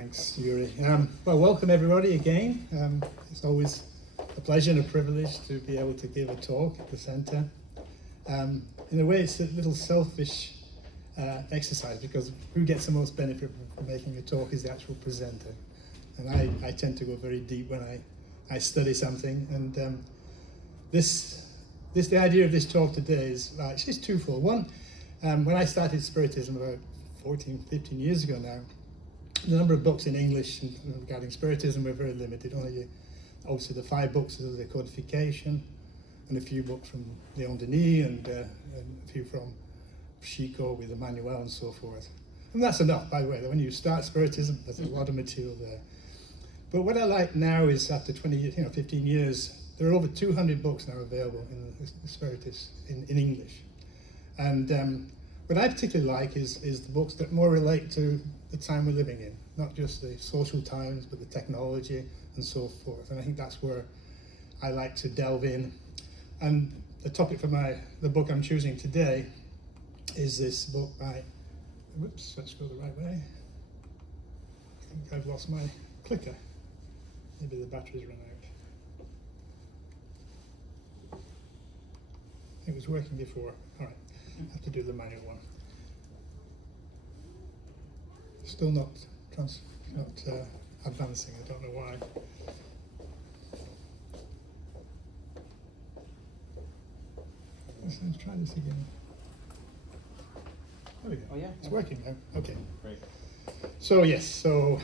Thanks, Yuri. Well, welcome everybody again. It's always a pleasure and a privilege to be able to give a talk at the centre. In a way, it's a little selfish exercise because who gets the most benefit from making a talk is the actual presenter. And I tend to go very deep when I study something. And the idea of this talk today is actually it's twofold. One, when I started Spiritism about 14, 15 years ago now, the number of books in English regarding Spiritism were very limited. Only obviously the 5 books of the codification, and a few books from Leon Denis, and a few from Chico with Emmanuel and so forth. And that's enough, by the way. When you start Spiritism, there's a lot of material there. But what I like now is after 15 years, there are over 200 books now available in the Spiritist in English. And what I particularly like is the books that more relate to the time we're living in, not just the social times, but the technology and so forth. And I think that's where I like to delve in. And the topic for the book I'm choosing today is this book by, whoops, let's go the right way. I think I've lost my clicker. Maybe the battery's run out. It was working before. All right, I have to do the manual one. Still not advancing, I don't know why. Let's try this again. There we go. Oh yeah, it's working now. Okay. Great. So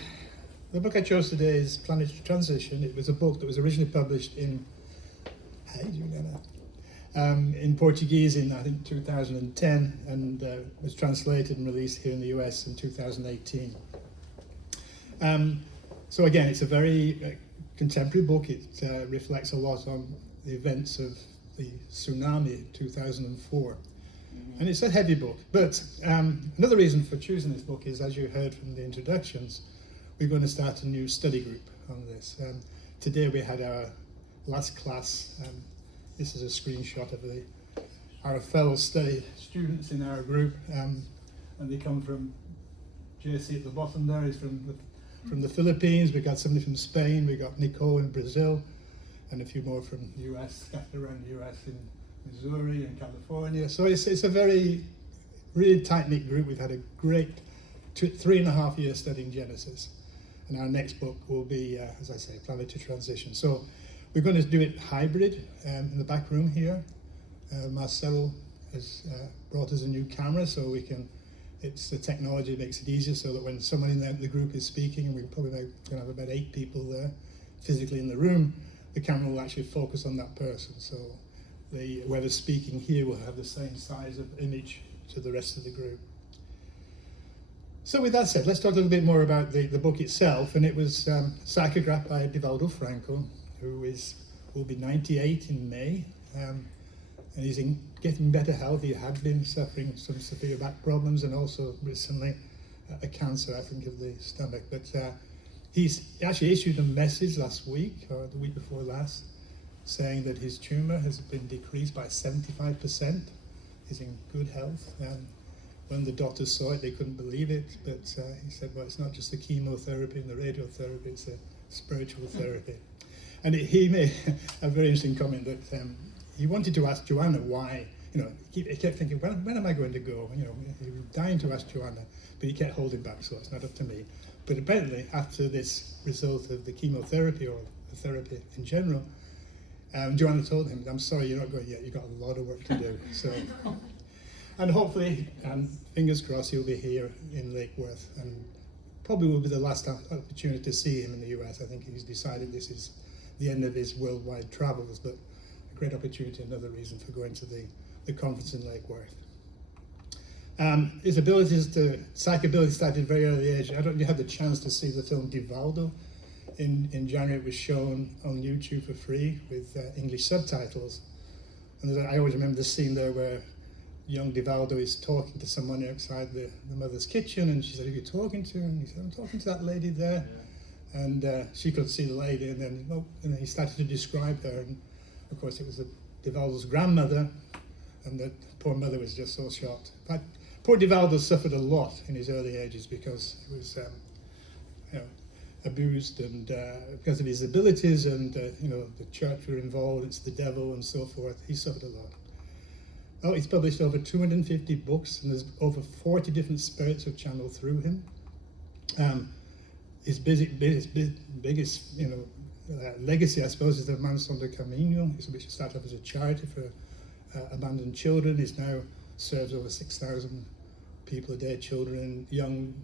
the book I chose today is Planetary Transition. It was a book that was originally published in Portuguese in I think 2010 and was translated and released here in the US in 2018. So again, it's a very contemporary book. It reflects a lot on the events of the tsunami 2004. And it's a heavy book. But another reason for choosing this book is, as you heard from the introductions, we're going to start a new study group on this. Today we had our last class. This is a screenshot of our fellow study students in our group, and they come from JC at the bottom there. He's from the Philippines. We got somebody from Spain. We got Nicole in Brazil, and a few more from the US, scattered around the US in Missouri and California. So it's a really tight-knit group. We've had a great 3.5 years studying Genesis, and our next book will be, as I say, Planetary Transition. So we're going to do it hybrid in the back room here. Marcelo has brought us a new camera, so we can. It's the technology that makes it easier, so that when someone in the group is speaking, and we're probably going to have about 8 people there physically in the room, the camera will actually focus on that person. So whoever's speaking here will have the same size of image to the rest of the group. So with that said, let's talk a little bit more about the book itself. And it was psychographed by Divaldo Franco, who will be 98 in May, and he's getting better health. He had been suffering some severe back problems and also recently a cancer, I think, of the stomach. But he's actually issued a message last week, or the week before last, saying that his tumour has been decreased by 75%. He's in good health. When the doctors saw it, they couldn't believe it, but he said, well, it's not just the chemotherapy and the radiotherapy, it's a spiritual therapy. And he made a very interesting comment that he wanted to ask Joanna why, he kept thinking, when am I going to go? He was dying to ask Joanna, but he kept holding back, so it's not up to me. But apparently, after this result of the chemotherapy or the therapy in general, Joanna told him, I'm sorry, you're not going yet, you've got a lot of work to do. So, and hopefully, fingers crossed, he'll be here in Lake Worth, and probably will be the last opportunity to see him in the US. I think he's decided this is the end of his worldwide travels, but a great opportunity, another reason for going to the conference in Lake Worth. His psych abilities started at a very early age. I don't know if you had the chance to see the film Divaldo. In January, it was shown on YouTube for free with English subtitles. And I always remember the scene there where young Divaldo is talking to someone outside the mother's kitchen, and she said, "Who are you talking to?" And he said, "I'm talking to that lady there." Yeah. And she could see the lady, and then he started to describe her. And of course, it was Divaldo's grandmother, and the poor mother was just so shocked. In fact, poor Divaldo suffered a lot in his early ages because he was abused and because of his abilities, and the church were involved, it's the devil and so forth. He suffered a lot. Oh, he's published over 250 books, and there's over 40 different spirits have channeled through him. His biggest legacy, I suppose, is the Mansón de Camino, which started off as a charity for abandoned children. It now serves over 6,000 people a day, children, young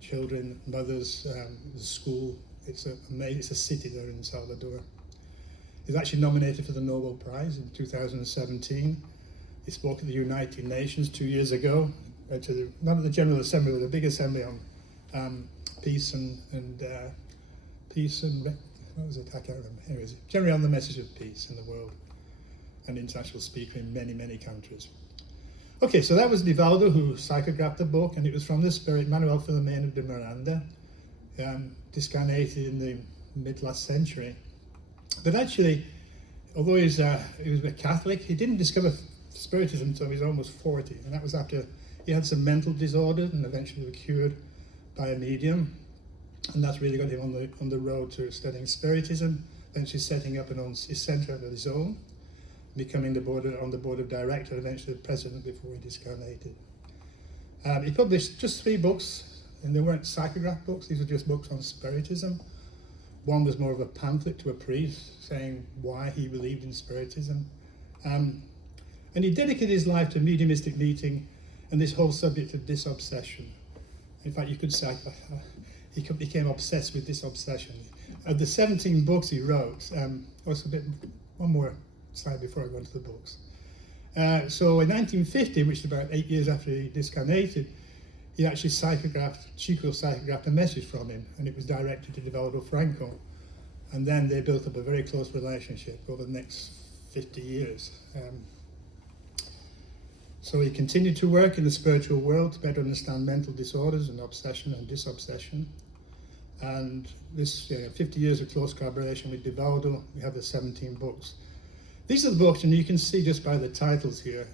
children, mothers, the school. It's a city there in Salvador. He's actually nominated for the Nobel Prize in 2017. He spoke at the United Nations 2 years ago, not at the General Assembly, but the big assembly on peace and what was it? I can't remember. Here it is. Generally on the message of peace in the world, and international speaker in many, many countries. Okay, so that was Divaldo who psychographed the book, and it was from this spirit, Manuel Filomeno de Miranda, discarnated in the mid-last century. But actually, although he was a Catholic, he didn't discover Spiritism until he was almost 40, and that was after he had some mental disorders and eventually was cured by a medium, and that's really got him on the road to studying Spiritism, eventually setting up his centre of his own, becoming on the board of directors, eventually the president before he discarnated. He published just 3 books, and they weren't psychograph books, these were just books on Spiritism. One was more of a pamphlet to a priest saying why he believed in Spiritism. And he dedicated his life to mediumistic meeting and this whole subject of disobsession. In fact, you could say he became obsessed with disobsession. Of the 17 books he wrote, one more slide before I go into the books. So in 1950, which is about 8 years after he discarnated, he actually Chico psychographed a message from him, and it was directed to Divaldo Franco. And then they built up a very close relationship over the next 50 years. So he continued to work in the spiritual world to better understand mental disorders and obsession and disobsession. And this 50 years of close collaboration with Divaldo, we have the 17 books. These are the books, and you can see just by the titles here,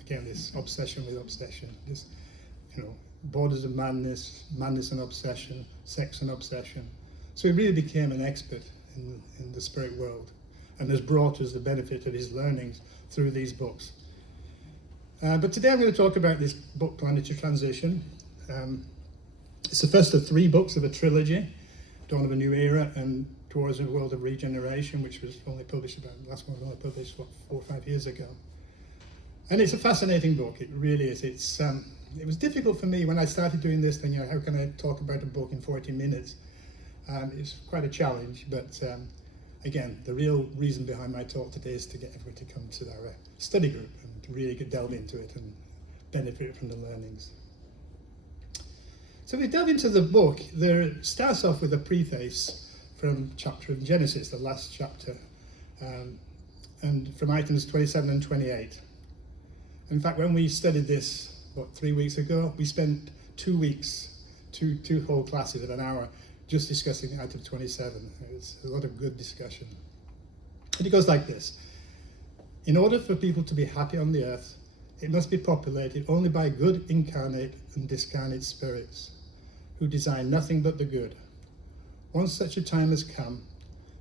again, this obsession with obsession, this, borders of madness, madness and obsession, sex and obsession. So he really became an expert in the spirit world, and has brought us the benefit of his learnings through these books. But today I'm going to talk about this book, Planetary Transition. It's the first of 3 books of a trilogy, Dawn of a New Era and Towards a World of Regeneration, which was only published the last one was only published 4 or 5 years ago. And it's a fascinating book, it really is. It was difficult for me when I started doing this, then how can I talk about a book in 40 minutes? It's quite a challenge, but again, the real reason behind my talk today is to get everyone to come to our study group and to really delve into it and benefit from the learnings. So if we delve into the book, there starts off with a preface from chapter of Genesis, the last chapter, and from items 27 and 28. In fact, when we studied this, 3 weeks ago, we spent 2 weeks, two whole classes of an hour, just discussing item 27. It was a lot of good discussion. And it goes like this. In order for people to be happy on the earth, it must be populated only by good incarnate and discarnate spirits, who desire nothing but the good. Once such a time has come,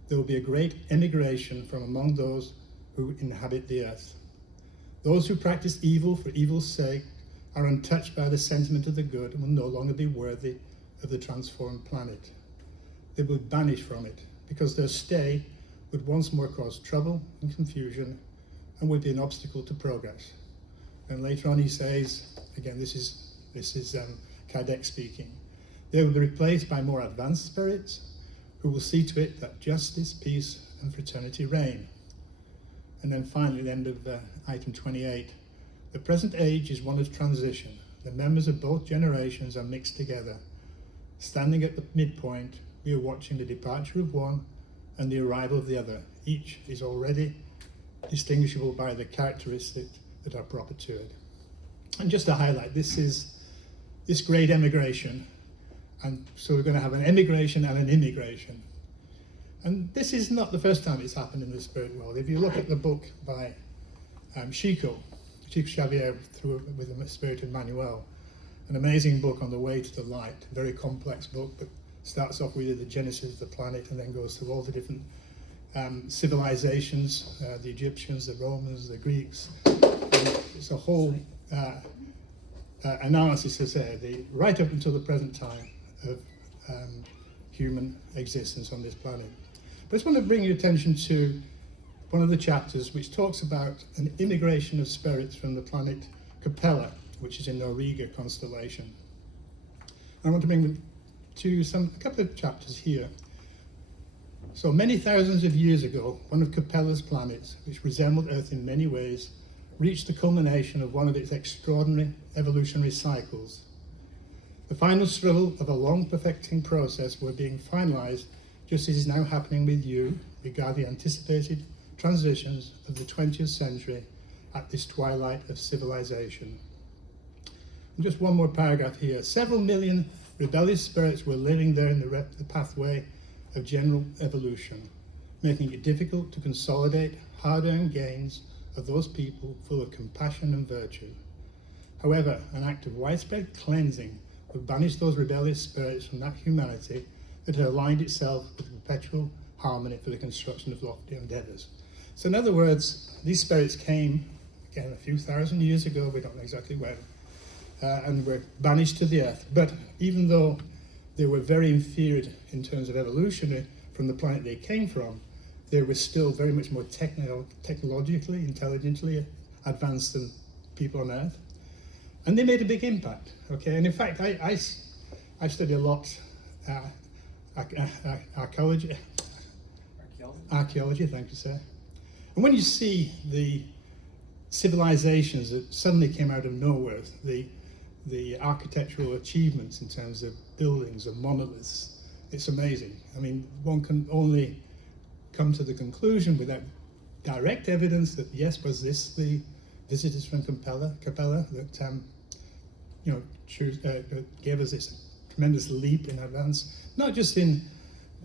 there will be a great emigration from among those who inhabit the earth. Those who practice evil for evil's sake are untouched by the sentiment of the good and will no longer be worthy of the transformed planet. They will banish from it, because their stay would once more cause trouble and confusion and would be an obstacle to progress. And later on he says, again, this is Kardec speaking, they will be replaced by more advanced spirits who will see to it that justice, peace and fraternity reign. And then finally, the end of item 28, the present age is one of transition. The members of both generations are mixed together. Standing at the midpoint, we are watching the departure of one and the arrival of the other. Each is already distinguishable by the characteristics that are proper to it. And just to highlight, this is this great emigration. And so we're going to have an emigration and an immigration. And this is not the first time it's happened in the spirit world. If you look at the book by Chico Xavier with the Spirit of Manuel, an amazing book on the way to the light, very complex book, but starts off with the genesis of the planet and then goes through all the different civilizations, the Egyptians, the Romans, the Greeks. And it's a whole analysis, as I say, right up until the present time of human existence on this planet. But I just want to bring your attention to one of the chapters which talks about an immigration of spirits from the planet Capella, which is in Auriga constellation. I want to bring them to a couple of chapters here. So many thousands of years ago, one of Capella's planets, which resembled Earth in many ways, reached the culmination of one of its extraordinary evolutionary cycles. The final struggle of a long perfecting process were being finalized, just as is now happening with you regarding the anticipated transitions of the 20th century at this twilight of civilization. And just one more paragraph here. Several million rebellious spirits were living there in the pathway of general evolution, making it difficult to consolidate hard-earned gains of those people full of compassion and virtue. However, an act of widespread cleansing would banish those rebellious spirits from that humanity that had aligned itself with perpetual harmony for the construction of lofty endeavours. So in other words, these spirits came, again, a few thousand years ago, we don't know exactly when, and were banished to the earth. But even though they were very inferior in terms of evolution from the planet they came from, they were still very much more technologically, intelligently advanced than people on Earth. And they made a big impact, okay? And in fact, I study a lot archaeology, thank you, sir. And when you see the civilizations that suddenly came out of nowhere, the architectural achievements in terms of buildings and monoliths, it's amazing. I mean, one can only come to the conclusion without direct evidence that, yes, was this the visitors from Capella that gave us this tremendous leap in advance, not just in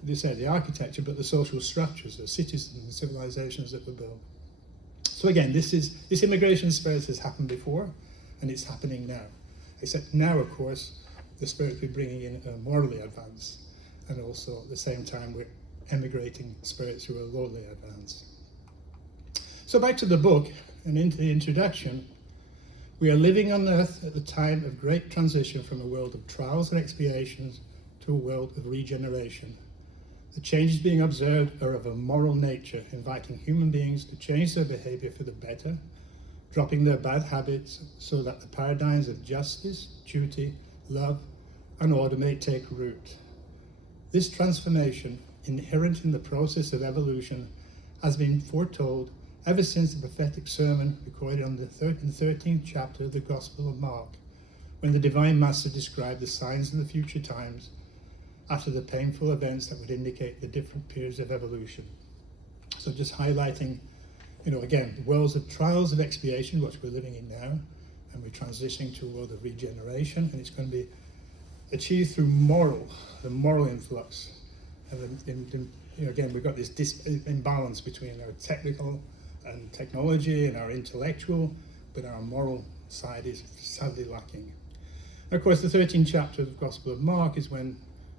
the architecture, but the social structures, the cities and the civilizations that were built. So again, this immigration of spirits has happened before, and it's happening now. Except now, of course, the spirits we're bringing in are morally advanced, and also at the same time we're emigrating spirits who are lowly advanced. So back to the book, and into the introduction. We are living on Earth at the time of great transition from a world of trials and expiations to a world of regeneration. The changes being observed are of a moral nature, inviting human beings to change their behavior for the better, dropping their bad habits so that the paradigms of justice, duty, love, and order may take root. This transformation, inherent in the process of evolution, has been foretold ever since the prophetic sermon recorded in the 13th chapter of the Gospel of Mark, when the Divine Master described the signs of the future times after the painful events that would indicate the different periods of evolution. So just highlighting, again, the worlds of trials of expiation, which we're living in now, and we're transitioning to a world of regeneration, and it's going to be achieved through the moral influx. And again, we've got this imbalance between our technical and technology and our intellectual, but our moral side is sadly lacking. And of course, the 13th chapter of the Gospel of Mark is when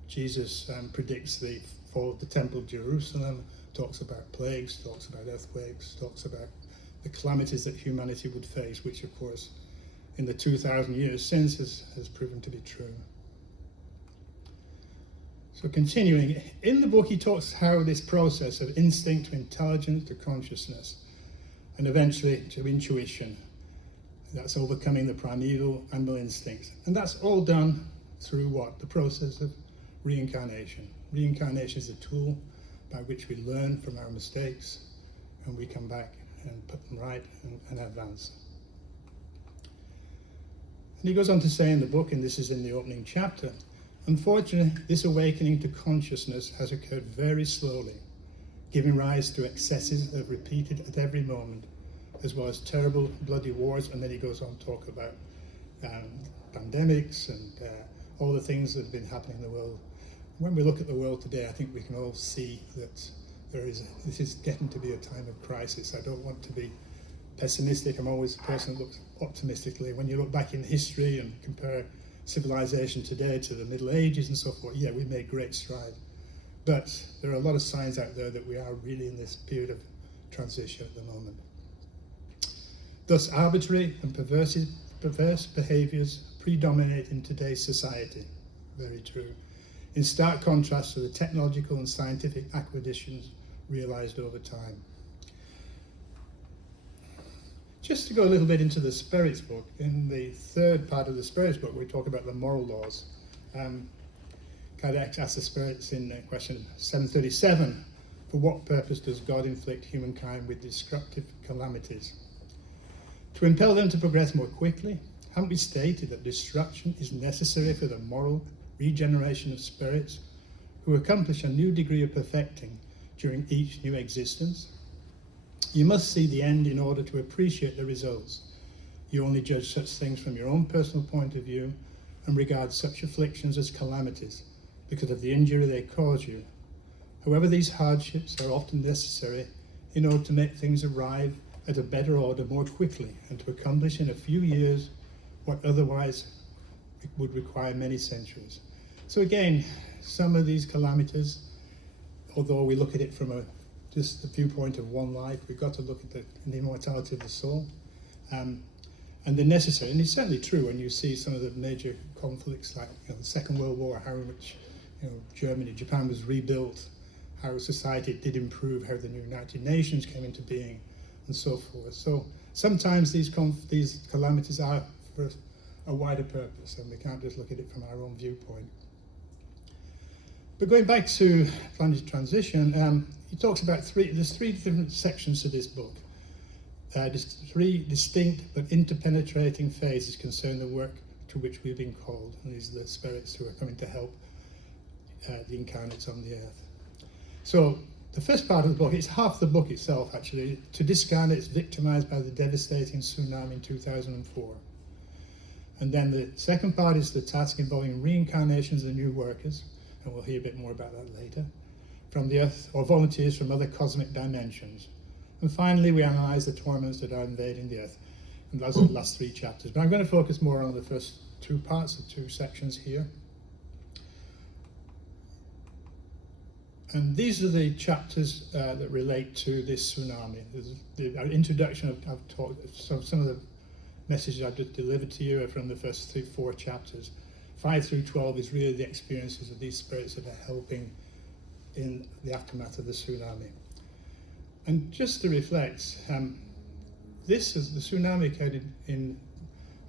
Jesus predicts the fall of the Temple of Jerusalem, talks about plagues, talks about earthquakes, talks about the calamities that humanity would face, which of course in the 2,000 years since has proven to be true. So continuing, in the book he talks how this process of instinct to intelligence to consciousness and eventually to intuition, that's overcoming the primeval animal instincts. And that's all done through what? The process of reincarnation. Reincarnation is a tool by which we learn from our mistakes and we come back and put them right and advance. And he goes on to say in the book, and this is in the opening chapter, unfortunately, this awakening to consciousness has occurred very slowly, giving rise to excesses that are repeated at every moment, as well as terrible bloody wars. And then he goes on to talk about pandemics and all the things that have been happening in the world. When we look at the world today, I think we can all see that this is getting to be a time of crisis. I don't want to be pessimistic. I'm always a person that looks optimistically. When you look back in history and compare civilization today to the Middle Ages and so forth, yeah, we made great strides. But there are a lot of signs out there that we are really in this period of transition at the moment. Thus, arbitrary and perverse behaviours predominate in today's society. Very true. In stark contrast to the technological and scientific acquisitions realised over time. Just to go a little bit into the Spirits book, in the third part of the Spirits book, we talk about the moral laws. Kardec asks the Spirits in question 737, for what purpose does God inflict humankind with destructive calamities? To impel them to progress more quickly, haven't we stated that destruction is necessary for the moral regeneration of spirits who accomplish a new degree of perfecting during each new existence? You must see the end in order to appreciate the results. You only judge such things from your own personal point of view and regard such afflictions as calamities because of the injury they cause you. However, these hardships are often necessary in order to make things arrive at a better order more quickly and to accomplish in a few years what otherwise would require many centuries. So again, some of these calamities, although we look at it from just the viewpoint of one life, we've got to look at the immortality of the soul. And they're necessary, and it's certainly true when you see some of the major conflicts like the Second World War, how much Japan was rebuilt, how society did improve, how the United Nations came into being, and so forth. So sometimes these calamities are for a wider purpose, and we can't just look at it from our own viewpoint. But going back to Planetary Transition, he talks about there's three different sections to this book. There's three distinct but interpenetrating phases concerning the work to which we've been called, and these are the spirits who are coming to help the incarnates on the earth. So the first part of the book, it's half the book itself actually, to discarnates victimized by the devastating tsunami in 2004. And then the second part is the task involving reincarnations of new workers, and we'll hear a bit more about that later, from the earth, or volunteers from other cosmic dimensions. And finally, we analyse the torments that are invading the earth. And those are the last three chapters. But I'm going to focus more on the first two parts, the two sections here. And these are the chapters that relate to this tsunami. The introduction, I've talked, some of the messages I've just delivered to you are from the first 4 chapters. 5 through 12 is really the experiences of these spirits that are helping in the aftermath of the tsunami. And just to reflect, this is the tsunami occurred in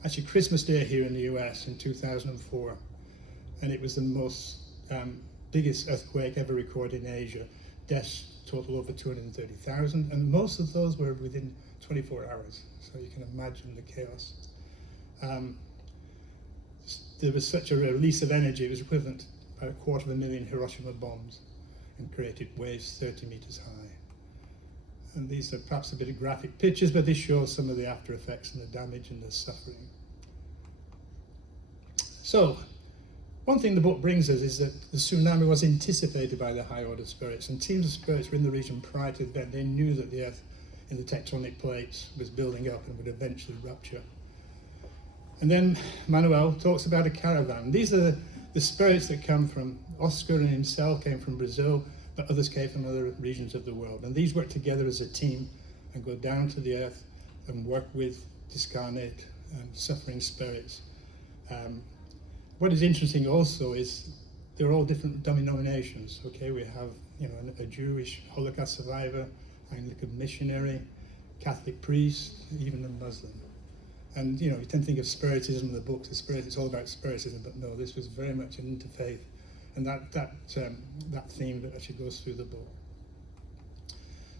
actually Christmas Day here in the US in 2004, and it was the most biggest earthquake ever recorded in Asia. Deaths total over 230,000, and most of those were within 24 hours. So you can imagine the chaos. There was such a release of energy, it was equivalent to about 250,000 Hiroshima bombs, and created waves 30 meters high. And these are perhaps a bit of graphic pictures, but this shows some of the after effects and the damage and the suffering. So, one thing the book brings us is that the tsunami was anticipated by the high order spirits, and teams of spirits were in the region prior to the event. They knew that the earth in the tectonic plates was building up and would eventually rupture. And then Manuel talks about a caravan. These are the spirits that come from Oscar, and himself came from Brazil, but others came from other regions of the world. And these work together as a team and go down to the earth and work with discarnate and suffering spirits. What is interesting also is they're all different denominations. Okay, we have a Jewish Holocaust survivor, Anglican missionary, Catholic priest, even a Muslim. And you tend to think of spiritism in the books. It's all about spiritism, but no, this was very much an interfaith, and that theme that actually goes through the book.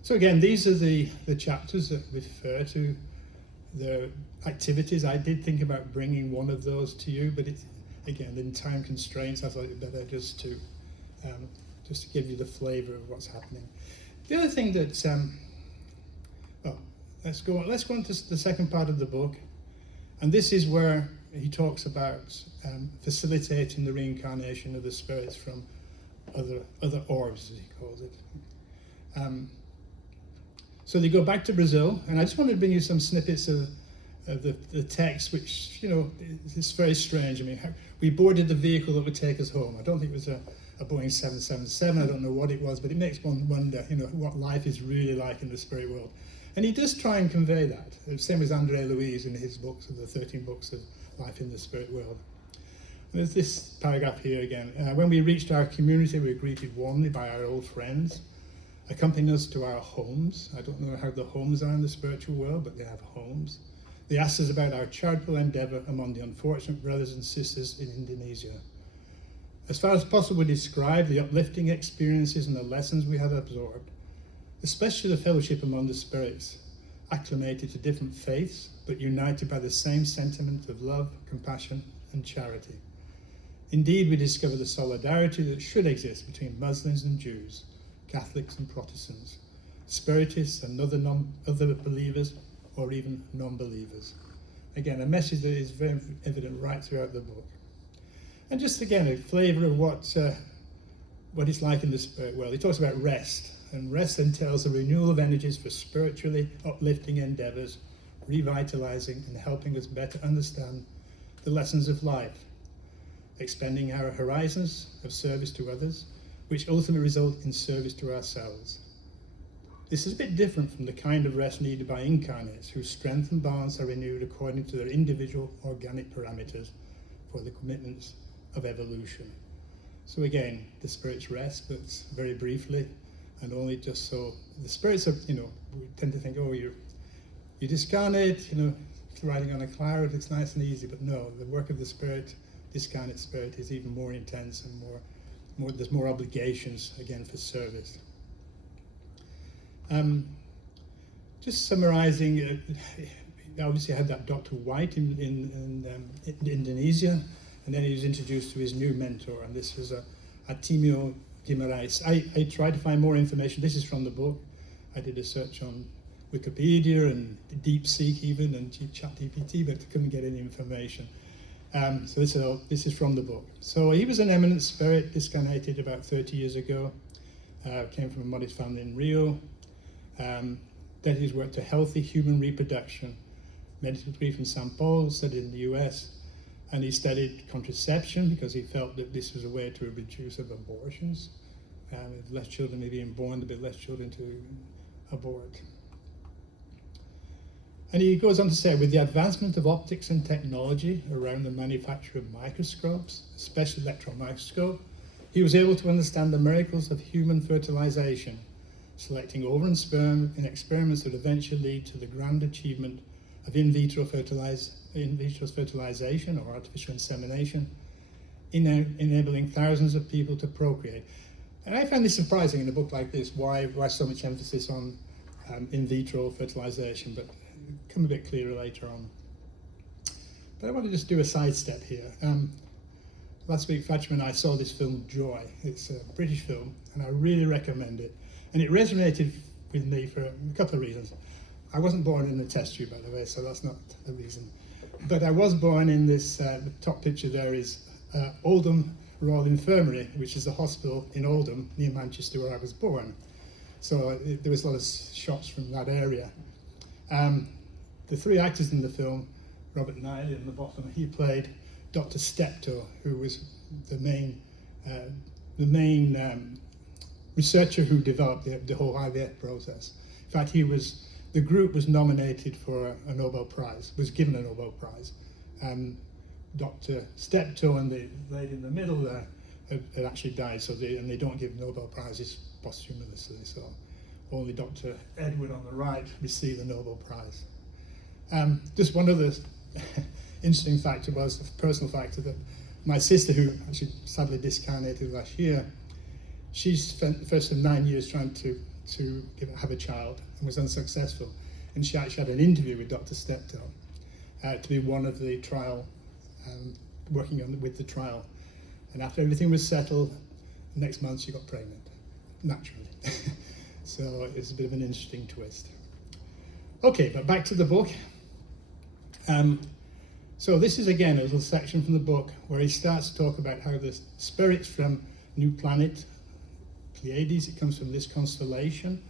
So again, these are the chapters that refer to the activities. I did think about bringing one of those to you, but again, in time constraints, I thought it better just to give you the flavour of what's happening. The other thing that let's go on to the second part of the book. And this is where he talks about facilitating the reincarnation of the spirits from other orbs, as he calls it. So they go back to Brazil, and I just wanted to bring you some snippets of the text, which, you know, is very strange. I mean, we boarded the vehicle that would take us home. I don't think it was a Boeing 777. I don't know what it was, but it makes one wonder, you know, what life is really like in the spirit world. And he does try and convey that. The same as André Louise in his books, of the 13 books of life in the spirit world. And there's this paragraph here again. When we reached our community, we were greeted warmly by our old friends, accompanying us to our homes. I don't know how the homes are in the spiritual world, but they have homes. They asked us about our charitable endeavour among the unfortunate brothers and sisters in Indonesia. As far as possible, we described the uplifting experiences and the lessons we had absorbed, especially the fellowship among the spirits, acclimated to different faiths, but united by the same sentiment of love, compassion, and charity. Indeed, we discovered the solidarity that should exist between Muslims and Jews, Catholics and Protestants, Spiritists and other believers, or even non-believers. Again, a message that is very evident right throughout the book. And just again, a flavour of what it's like in the spirit world. He talks about rest, and rest entails the renewal of energies for spiritually uplifting endeavours, revitalising and helping us better understand the lessons of life, expanding our horizons of service to others, which ultimately result in service to ourselves. This is a bit different from the kind of rest needed by incarnates, whose strength and balance are renewed according to their individual organic parameters for the commitments of evolution. So again, the spirits rest, but very briefly, and only just so. The spirits are, you know, we tend to think, oh, you discarnate, you know, riding on a cloud, it's nice and easy, but no, the work of the spirit, discarnate spirit, is even more intense and more there's more obligations, again, for service. Just summarising, obviously I had that Dr. White in Indonesia, and then he was introduced to his new mentor, and this was Artemio Guimarães. I tried to find more information. This is from the book. I did a search on Wikipedia and DeepSeek even, and ChatGPT, but couldn't get any information. So this is from the book. So he was an eminent spirit, discarnated about 30 years ago, came from a modest family in Rio, dedicated his work to healthy human reproduction, medical degree from St. Paul, studied in the US, and he studied contraception because he felt that this was a way to reduce of abortions. With less children being born, there'd be less children to abort. And he goes on to say, with the advancement of optics and technology around the manufacture of microscopes, especially electron microscope, he was able to understand the miracles of human fertilization, selecting ovum and sperm in experiments that eventually lead to the grand achievement of in vitro fertilization or artificial insemination, enabling thousands of people to procreate. And I find this surprising in a book like this, why so much emphasis on in vitro fertilization, but come a bit clearer later on. But I want to just do a sidestep here. Last week, Fatima and I saw this film, Joy. It's a British film, and I really recommend it. And it resonated with me for a couple of reasons. I wasn't born in a test tube, by the way, so that's not the reason. But I was born in this, the top picture there is Oldham Royal Infirmary, which is a hospital in Oldham, near Manchester, where I was born. So there was a lot of shots from that area. The three actors in the film, Robert Niley in the bottom, he played Dr. Steptoe, who was the main researcher who developed the whole IVF process. In fact, the group was nominated for a Nobel Prize, was given a Nobel Prize. Dr. Steptoe and the lady in the middle there had actually died, and they don't give Nobel Prizes posthumously, so only Dr. Edward on the right received the Nobel Prize. Just one other interesting factor was, a personal factor, that my sister, who actually sadly discarnated last year, she spent the first 9 years trying to have a child and was unsuccessful. And she actually had an interview with Dr. Steptoe to be one of the trial, working with the trial. And after everything was settled, next month she got pregnant, naturally. So it's a bit of an interesting twist. Okay, but back to the book. So this is again a little section from the book where he starts to talk about how the spirits from New Planet, Pleiades, it comes from this constellation.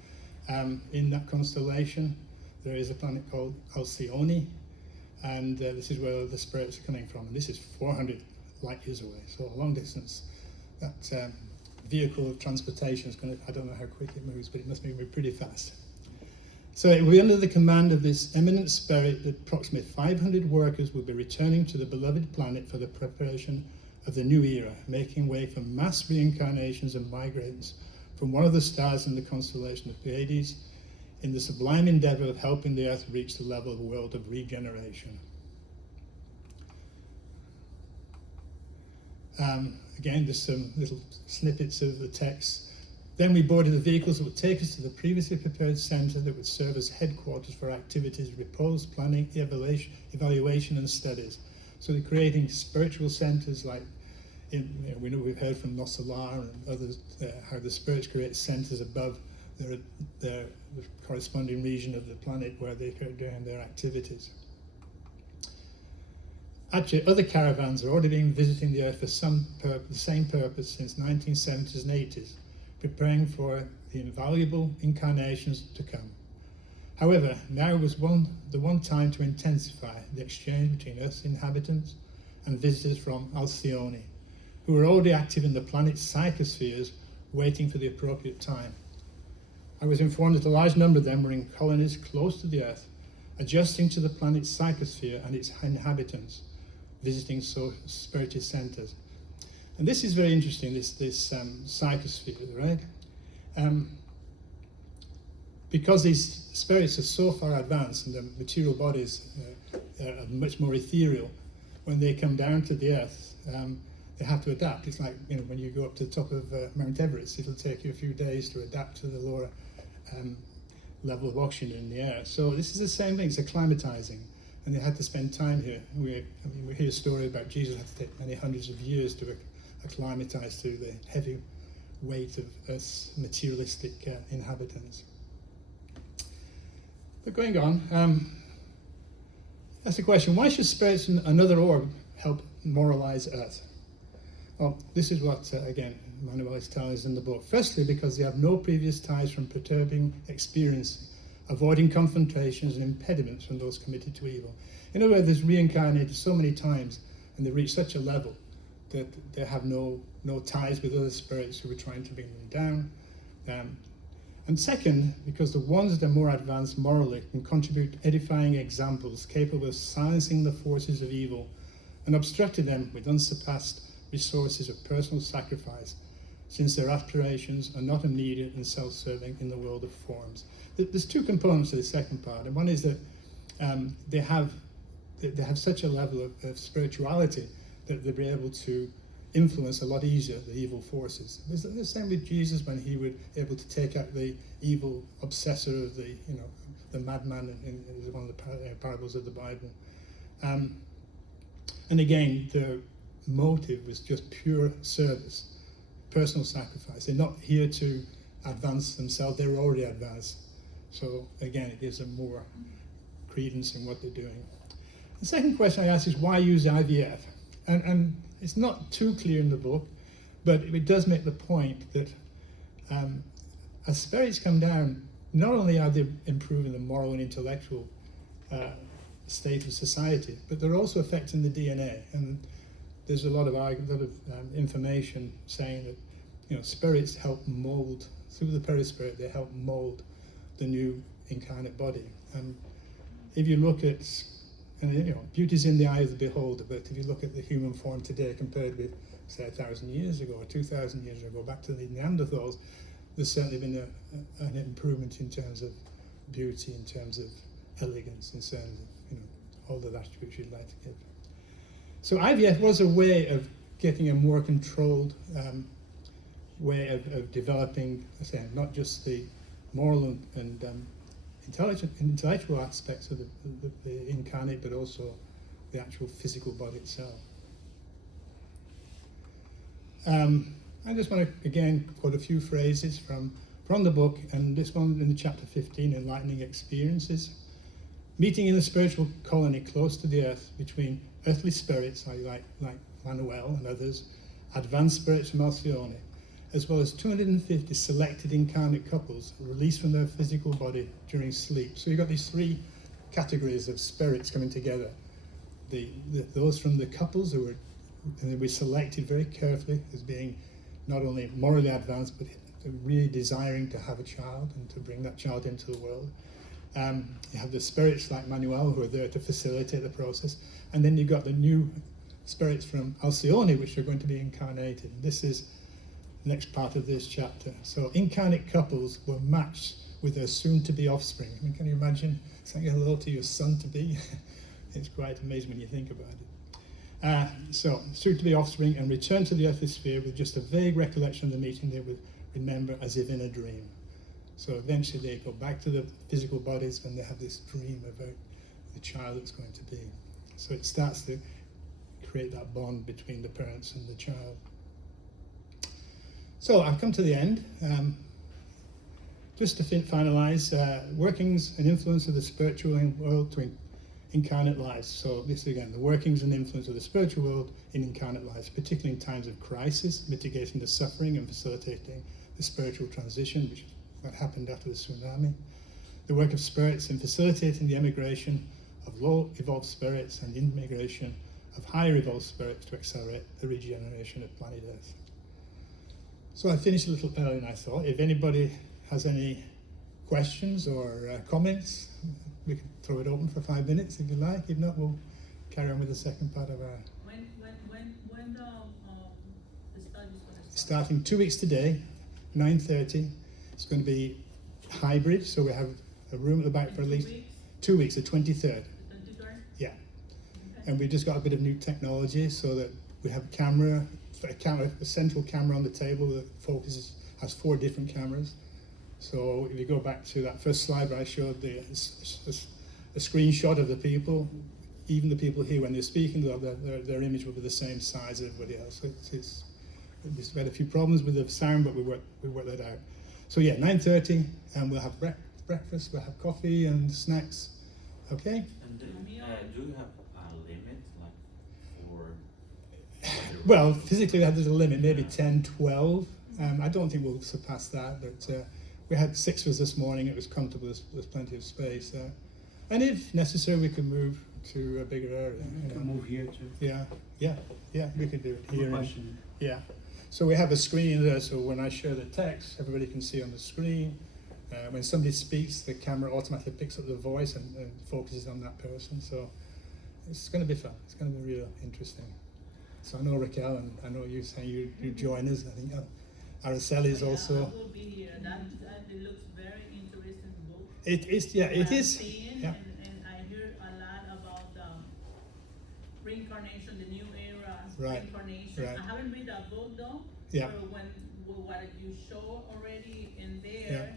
In that constellation, there is a planet called Alcyone, and this is where the spirits are coming from. And this is 400 light years away, so a long distance. That vehicle of transportation is going to, I don't know how quick it moves, but it must move pretty fast. So it will be under the command of this eminent spirit that approximately 500 workers will be returning to the beloved planet for the preparation of the new era, making way for mass reincarnations and migrations from one of the stars in the constellation of Pleiades in the sublime endeavor of helping the Earth reach the level of a world of regeneration. Again, there's some little snippets of the text. Then we boarded the vehicles that would take us to the previously prepared centre that would serve as headquarters for activities, repose, planning, evaluation and studies. So they're creating spiritual centres like, we know we've heard from Nossalar and others, how the spirits create centres above the corresponding region of the planet where they're doing their activities. Actually, other caravans are already been visiting the Earth for the same purpose since 1970s and 80s, preparing for the invaluable incarnations to come. However, now was the one time to intensify the exchange between Earth's inhabitants and visitors from Alcyone, who were already active in the planet's psychospheres, waiting for the appropriate time. I was informed that a large number of them were in colonies close to the Earth, adjusting to the planet's psychosphere and its inhabitants, visiting spiritist centres. And this is very interesting, this psychosphere, right? Because these spirits are so far advanced and the material bodies are much more ethereal, when they come down to the Earth, they have to adapt. It's like, when you go up to the top of Mount Everest, it'll take you a few days to adapt to the lower level of oxygen in the air. So this is the same thing, it's acclimatizing. And they had to spend time here. We hear a story about Jesus had to take many hundreds of years to acclimatize to the heavy weight of Earth's materialistic inhabitants. But going on, that's the question, why should spirits in another orb help moralize Earth? Well, this is what, again, Manuel is telling us in the book. Firstly, because they have no previous ties from perturbing experience, avoiding confrontations and impediments from those committed to evil. In other words, they're reincarnated so many times and they reach such a level that they have no ties with other spirits who are trying to bring them down. And second, because the ones that are more advanced morally can contribute edifying examples capable of silencing the forces of evil and obstructing them with unsurpassed resources of personal sacrifice, since their aspirations are not immediate and self-serving in the world of forms. There's two components to the second part, and one is that they have such a level of spirituality that they'll be able to influence a lot easier the evil forces. It's the same with Jesus when he was able to take out the evil obsessor of the madman in one of the parables of the Bible. And again, their motive was just pure service, personal sacrifice. They're not here to advance themselves, they're already advanced. So again, it gives them more credence in what they're doing. The second question I ask is, why use IVF? And it's not too clear in the book, but it does make the point that as spirits come down, not only are they improving the moral and intellectual state of society, but they're also affecting the DNA. And there's a lot of information saying that spirits help mold, through the perispirit, they help mold the new incarnate body. And if you look at, beauty's in the eye of the beholder, but if you look at the human form today compared with, say, 1,000 years ago or 2,000 years ago, back to the Neanderthals, there's certainly been an improvement in terms of beauty, in terms of elegance, in terms of all the attributes you'd like to give. So IVF was a way of getting a more controlled way of developing, not just the moral and intellectual aspects of the incarnate, but also the actual physical body itself. I just want to again quote a few phrases from the book, and this one in the chapter 15, Enlightening Experiences. Meeting in a spiritual colony close to the Earth between earthly spirits, like Manuel and others, advanced spirits from Alcyone, as well as 250 selected incarnate couples released from their physical body during sleep. So you've got these three categories of spirits coming together. those from the couples who were, and they were selected very carefully as being not only morally advanced, but really desiring to have a child and to bring that child into the world. You have the spirits like Manuel who are there to facilitate the process. And then you've got the new spirits from Alcyone, which are going to be incarnated. This is the next part of this chapter. So incarnate couples were matched with their soon-to-be offspring. I mean, can you imagine saying hello to your son-to-be? It's quite amazing when you think about it. So, soon-to-be offspring, and return to the earthly sphere with just a vague recollection of the meeting they would remember as if in a dream. So eventually they go back to the physical bodies when they have this dream about the child that's going to be. So it starts to create that bond between the parents and the child. So I've come to the end. Just to finalize, workings and influence of the spiritual world to incarnate lives. So this again, the workings and influence of the spiritual world in incarnate lives, particularly in times of crisis, mitigating the suffering and facilitating the spiritual transition, which is what happened after the tsunami. The work of spirits in facilitating the emigration of low evolved spirits and the immigration of higher evolved spirits to accelerate the regeneration of planet Earth. So I finished a little earlier than I thought. If anybody has any questions or comments, we can throw it open for 5 minutes if you like. If not, we'll carry on with the second part of our... When the study is going to start? Starting 2 weeks today, 9:30. It's going to be hybrid, so we have a room at the back for at least 2 weeks, the 23rd. The 23rd? Yeah. Okay. And we've just got a bit of new technology so that we have a central camera on the table that has 4 different cameras. So if you go back to that first slide where I showed a screenshot of the people, even the people here when they're speaking, their image will be the same size as everybody else. So we had a few problems with the sound, but we worked that out. So yeah, 9:30, and we'll have breakfast, we'll have coffee and snacks. Okay? And then, do you have a limit, like, for... Well, physically there's a limit, maybe 10, 12. I don't think we'll surpass that, but we had 6 of us this morning. It was comfortable, there's plenty of space. And if necessary, we can move to a bigger area. You can move here too. Yeah, we could do it here. Question. Yeah. So we have a screen there, so when I share the text, everybody can see on the screen. When somebody speaks, the camera automatically picks up the voice and focuses on that person. So it's going to be fun. It's going to be real interesting. So I know Raquel, and I know you saying you join us. I think Araceli is also. I will be here. That it looks very interesting book. It is. Yeah, it is. Yeah. And I hear a lot about reincarnation, the new era, Right. reincarnation. Right. I haven't read that book though. Yeah. But what you show already in there Yeah.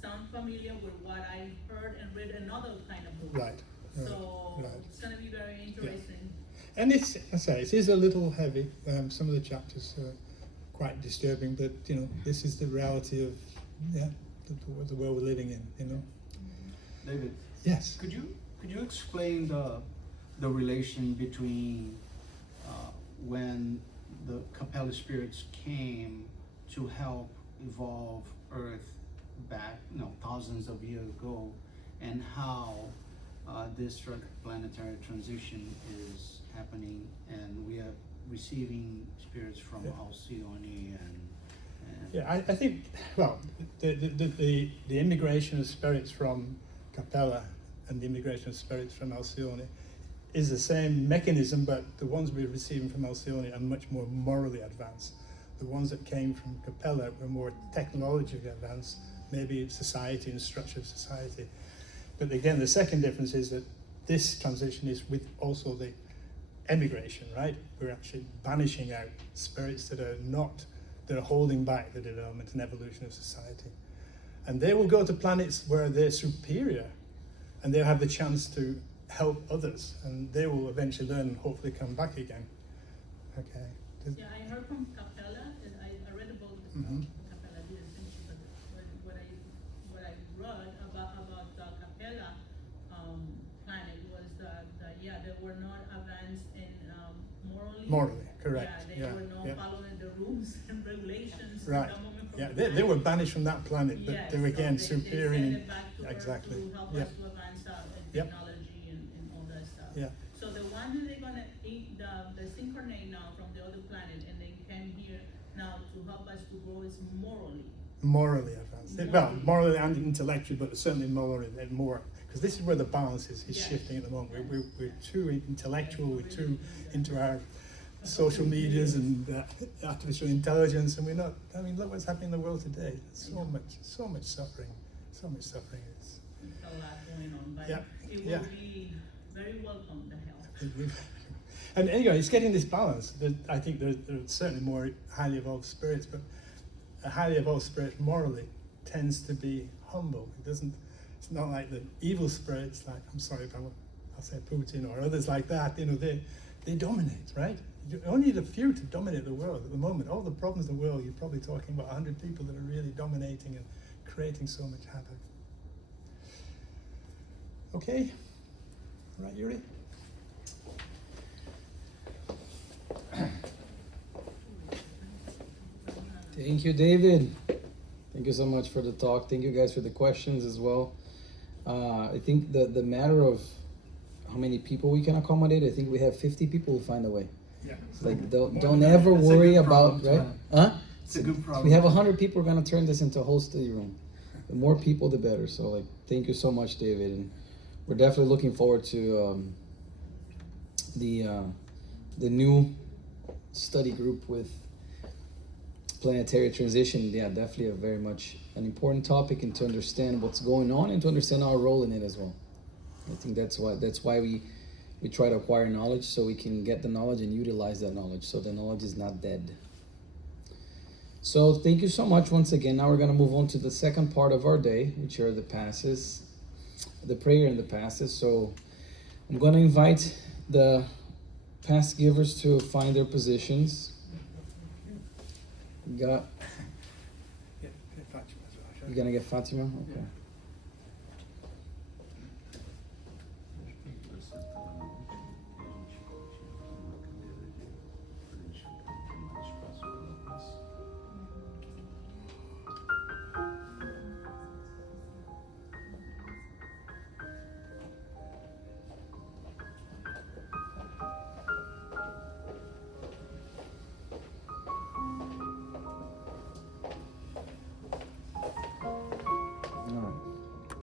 sound familiar with what I heard and read another kind of book. Right. So Right. it's going to be very interesting. And it's, I say, it is a little heavy. Some of the chapters are quite disturbing, but this is the reality of the world we're living in. David, Yes. could you explain the relation between when the Capella spirits came to help evolve Earth back, thousands of years ago, and how this planetary transition is happening, and we are receiving spirits from Alcyone and Yeah, I think, well, the immigration of spirits from Capella and the immigration of spirits from Alcyone is the same mechanism, but the ones we're receiving from Alcyone are much more morally advanced. The ones that came from Capella were more technologically advanced, maybe society and structure of society. But again, the second difference is that this transition is with also the emigration, right? We're actually banishing out spirits that are holding back the development and evolution of society. And they will go to planets where they're superior, and they'll have the chance to help others, and they will eventually learn and hopefully come back again. Okay. Yeah, I heard from Capella, and I read about Mhm. Capella, I didn't finish it, but what I read about the Capella planet was that they were not advanced in morally. Morally, correct. Yeah, they were not following the rules and regulations. Right. At that moment from Yeah, the they were planet. banished from that planet, but Yes, they were again so they superior sent in it back to Earth exactly. to help Yeah. us to advance Yep. technology and all that stuff. Yeah. So the one that they us to grow is morally advanced. Well, morally and intellectually, but certainly morally and more. Because this is where the balance is Yes. shifting at the moment. We're too intellectual, we're too into our social medias and artificial intelligence, and we're not. I mean, look what's happening in the world today. So much suffering. It's a lot going on, but Yeah, it will yeah. be very welcome, the help. And anyway, it's getting this balance. I think there are certainly more highly evolved spirits, but a highly evolved spirit morally tends to be humble. It doesn't. It's not like the evil spirits, like I'll say Putin or others like that. You know, they dominate, right? You only need a few to dominate the world at the moment. All the problems in the world, you're probably talking about 100 people that are really dominating and creating so much havoc. Okay, all right, Yuri. Thank you, David. Thank you so much for the talk. Thank you guys for the questions as well. I think the matter of how many people we can accommodate, I think we have 50 people who find a way. Yeah. It's like More don't than that. ever That's a worry good about, problem to right? have. Huh? It's a good problem. We have 100 people, we're gonna turn this into a whole study room. The more people, the better. So like, thank you so much, David, and we're definitely looking forward to the new study group with planetary transition. Yeah, definitely a very much an important topic, and to understand what's going on and to understand our role in it as well. I think that's why we try to acquire knowledge, so we can get the knowledge and utilize that knowledge, so the knowledge is not dead. So thank you so much once again. Now we're going to move on to the second part of our day, which are the passes, the prayer and the passes. So I'm going to invite the pass givers to find their positions. You going to get Fatima? Okay.